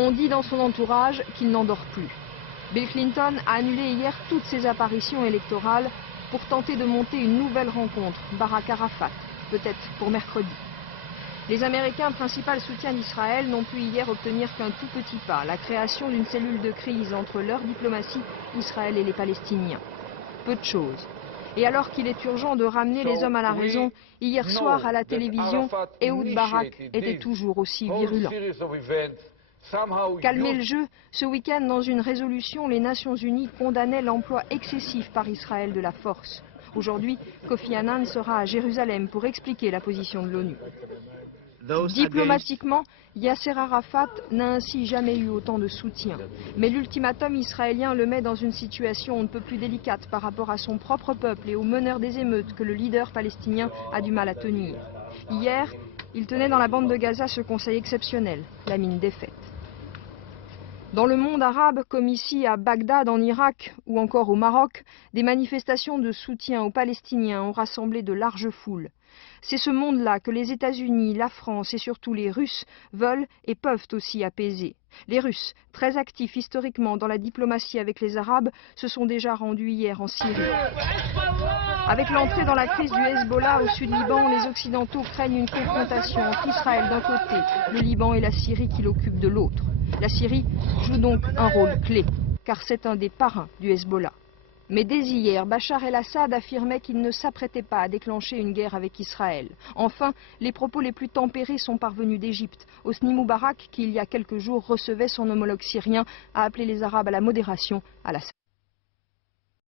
On dit dans son entourage qu'il n'en dort plus. Bill Clinton a annulé hier toutes ses apparitions électorales pour tenter de monter une nouvelle rencontre, Barack-Arafat, peut-être pour mercredi. Les Américains, principal soutien d'Israël, n'ont pu hier obtenir qu'un tout petit pas, la création d'une cellule de crise entre leur diplomatie, Israël et les Palestiniens. Peu de choses. Et alors qu'il est urgent de ramener les hommes à la raison, hier soir à la télévision, Ehud Barak était toujours aussi virulent. Calmer le jeu, ce week-end, dans une résolution, les Nations Unies condamnaient l'emploi excessif par Israël de la force. Aujourd'hui, Kofi Annan sera à Jérusalem pour expliquer la position de l'ONU. Diplomatiquement, Yasser Arafat n'a ainsi jamais eu autant de soutien. Mais l'ultimatum israélien le met dans une situation on ne peut plus délicate par rapport à son propre peuple et aux meneurs des émeutes que le leader palestinien a du mal à tenir. Hier, il tenait dans la bande de Gaza ce conseil exceptionnel, la mine défaite. Dans le monde arabe, comme ici à Bagdad en Irak ou encore au Maroc, des manifestations de soutien aux Palestiniens ont rassemblé de larges foules. C'est ce monde-là que les États-Unis, la France et surtout les Russes veulent et peuvent aussi apaiser. Les Russes, très actifs historiquement dans la diplomatie avec les Arabes, se sont déjà rendus hier en Syrie. Avec l'entrée dans la crise du Hezbollah au sud-Liban, les Occidentaux craignent une confrontation entre Israël d'un côté, le Liban et la Syrie qui l'occupent de l'autre. La Syrie joue donc un rôle clé, car c'est un des parrains du Hezbollah. Mais dès hier, Bachar el-Assad affirmait qu'il ne s'apprêtait pas à déclencher une guerre avec Israël. Enfin, les propos les plus tempérés sont parvenus d'Égypte. Hosni Moubarak, qui il y a quelques jours recevait son homologue syrien, a appelé les Arabes à la modération, à la